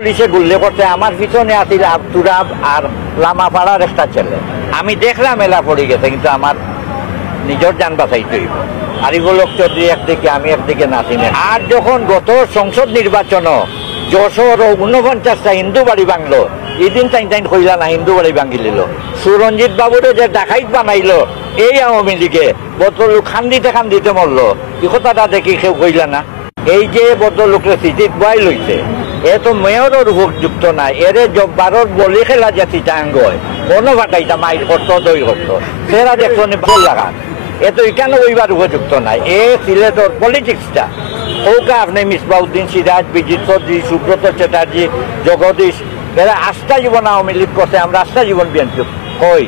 পুলিশে গুল্লি করতে আমার পিছনে আছিল আব্দুরাব আর লামাপাড়ার একটা ছেলে। আমি দেখলাম এলা পড়ে গেছে, কিন্তু আমার নিজের যান বাঁচাইতে হইব। আরিফুল চৌধুরী একদিকে, আমি একদিকে নাসিমে। আর যখন গত সংসদ নির্বাচন যশোর 49টা হিন্দু বাড়ি ভাঙলো, এদিন টাইন কইলা না হিন্দু বাড়ি ভাঙি লিল। সুরঞ্জিত বাবুরে যে ডাকাইত বানাইলো এই আওয়ামী লীগে, বদলোক খান্দিতে মরলো, এই কথাটা দেখি কেউ কইলা না। এই যে বদলোকরে সিটিত বয়াই লইছে, এ তো মেয়রের উপযুক্ত নাই। এরে জব্বারর বলি খেলা যে চিটাঙ্গ কোনো ভাটাইটা মাইর করতো, দই করতো, সেরা দেখতো বল লাগা, এ তো এখানে ওইবার উপযুক্ত নাই। এ সিলেটর পলিটিক্সটা ওকে আপনি মিসবাউদ্দিন সিরাজ, বিজিত চৌধুরী, সুব্রত চ্যাটার্জি, জগদীশ, এরা আস্থা জীবন আওয়ামী লীগ করছে, আমরা আস্থা জীবন বিএনপি কই,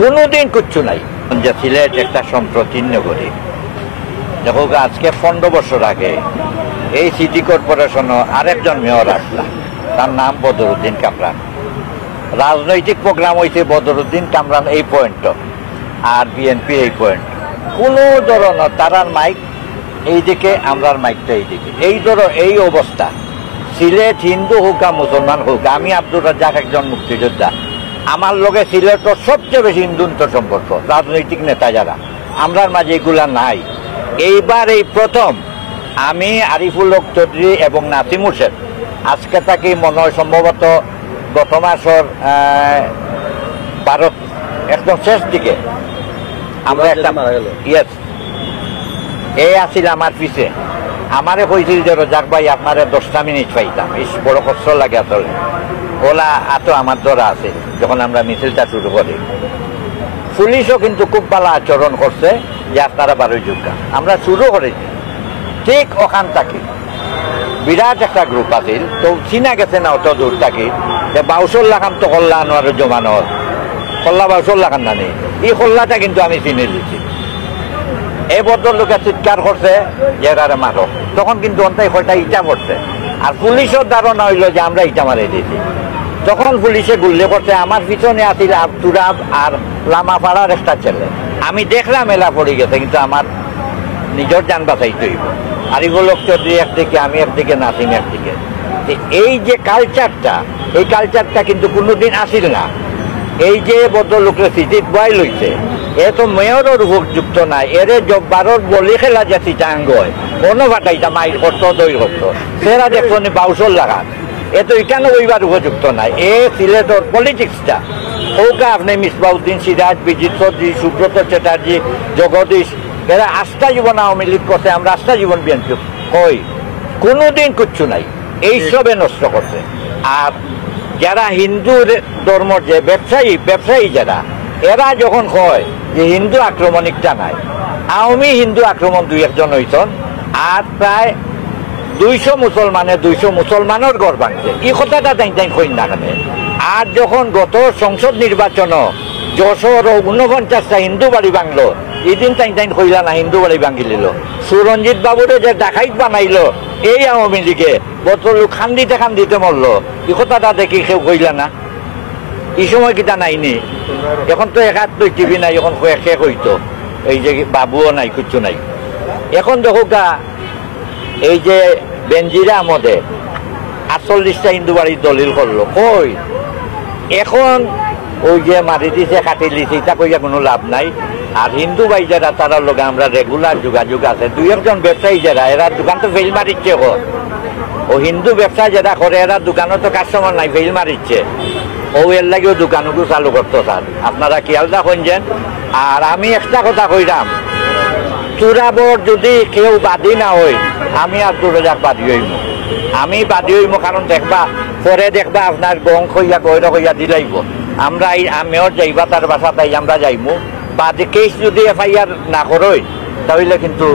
কোনোদিন কিচ্ছু নাই। যে সিলেট একটা সম্প্রতি নগরী। দেখো আজকে 15 বছর আগে এই সিটি কর্পোরেশনও আরেকজন মেয়র আসলাম, তার নাম বদরুদ্দিন কামরান। রাজনৈতিক প্রোগ্রাম হয়েছে বদরুদ্দিন কামরান এই পয়েন্ট, আর বিএনপি এই পয়েন্ট। কোনো ধরনের তারার মাইক এইদিকে, আমরার মাইকটা এইদিকে, এই অবস্থা। সিলেট হিন্দু হোক আর মুসলমান হোক, আমি আব্দুর রাজ্জাক একজন মুক্তিযোদ্ধা, আমার লগে সিলেটের সবচেয়ে বেশি হিন্দুত্ব সম্পর্ক। রাজনৈতিক নেতা যারা, আমরার মাঝে এগুলা নাই। এইবার এই প্রথম আমি আরিফুল চৌধুরী এবং নাসিম হোসেন, আজকে তাকে মনে হয় সম্ভবত গত মাসের 12 একদম শেষ দিকে আমরা একটা ইয়েস এই আসছিল আমার পিছে, আমারে কইছিল যে রাজ্জাক ভাই আপনারে 10টা মিনিট পাইতাম, বেশ বড় কষ্ট লাগে আসলে। ওলা এত আমার ধরা আছে যখন আমরা মিছিলটা শুরু করি। পুলিশও কিন্তু খুব ভালো আচরণ করছে যে আপনারা 12 যোগ্যা। আমরা শুরু করেছি ঠিক ওখান থাকি, বিরাট একটা গ্রুপ আছিল, তো চিনা গেছে না অত দূর থাকি যে 22 লাখান তো কল্লা আনোয়ার জমানো কল্লা 22 লাখান না নেই, এই কল্লাটা কিন্তু আমি চিনে দিচ্ছি। এই ভদ্রলোকে চিৎকার করছে যে এরারে মারো, তখন কিন্তু অন্তাই কয়টা ইটা পড়ছে, আর পুলিশের ধারণা হইল যে আমরা ইটা মারিয়ে দিয়েছি। তখন পুলিশে গুল্লি করতে আমার পিছনে আছিল আব্দুরাব আর লামাপাড়ার একটা ছেলে। আমি দেখলাম এলা পড়ে গেছে, কিন্তু আমার নিজের যান বাঁচাইতে হইব। আরিফুল চৌধুরী একদিকে, আমি একদিকে, নাসিম একদিকে। এই যে কালচারটা, এই কালচারটা কিন্তু কোনোদিন আসিল না। এই যে বদলোকরে সিটিত বয়াই লইছে, এ তো মেয়রের উপযুক্ত নাই। এরে জব্বারর বলি খেলা যে চিটাঙ্গ কোনো ভাটাইটা মাইর করতো, দই করতো, সেরা দেখতো 22 লাগা, এ তো এখানে ওইবার উপযুক্ত নাই। এ সিলেটর পলিটিক্সটা ওকে আপনি মিসবাউদ্দিন সিরাজ, বিজিত চৌধুরী, সুব্রত চ্যাটার্জি, জগদীশ, এরা আস্থা জীবন আওয়ামী লীগ করছে, আমরা আস্থা জীবন বিএনপি কই, কোনোদিন কিচ্ছু নাই। এইসবে নষ্ট করছে। আর যারা হিন্দু ধর্মের যে ব্যবসায়ী যারা, এরা যখন কয় যে হিন্দু আক্রমণিকটা নাই, আওয়ামী হিন্দু আক্রমণ 2-1 হইতন, আর প্রায় 200 মুসলমানের ঘর ভাঙছে, এই কথাটা তাই কই না কেন। আর যখন গত সংসদ নির্বাচন যশোর 49টা হিন্দু বাড়ি ভাঙলো, এদিন টাইন কইলা না হিন্দু বাড়ি ভাঙি লিল। সুরঞ্জিত বাবুরে যে ডাকাইত বানাইলো এই আওয়ামী লীগে, বদলোক খান্দিতে মরলো, এই কথাটা দেখি কেউ কইলা না। এই সময় কিটা নাইনি, এখন তো একাত্তর টিভি নাই, এখন শেষ হইতো, এই যে বাবুও নাই, কিচ্ছু নাই। এখন দেখো এই যে বেঞ্জিরা আমদে 48টা হিন্দু বাড়ির দলিল করলো, কই এখন ওই যে মারি দিছে, কাটি দিছে, এটা কইয়া কোনো লাভ নাই। আর হিন্দু ভাই যারা, তারা লোক আমরা রেগুলার যোগাযোগ আছে। 2-1 ব্যবসায়ী যারা, এরা দোকান তো ফেল মারিচ্ছে, ও হিন্দু ব্যবসা যারা করে, এরা দোকানও তো কাস্টমার নাই, ফেল মারিচ্ছে। ও এর লাগেও দোকানগুলো চালু করতো স্যার, আপনারা খেয়াল রাখেন। আর আমি একটা কথা কইলাম, চূড়াবর যদি কেউ বাদী না হয়, আমি আব্দুর রাজ্জাক বাদী হইম। আমি বাদী হইম, কারণ পরে দেখবা আপনার গং কইয়া গয়রা কইয়া দিলাইব। আমরা আমিও যাইবা তার বাসা, তাই আমরা যাইমু। বাদী কেস যদি FIR না করই, তাহলে কিন্তু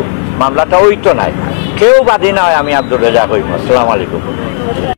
মামলাটা হইতো নাই। কেউ বাদী না হয়, আমি আব্দুর রাজ্জাক হইম। আসসালামু আলাইকুম।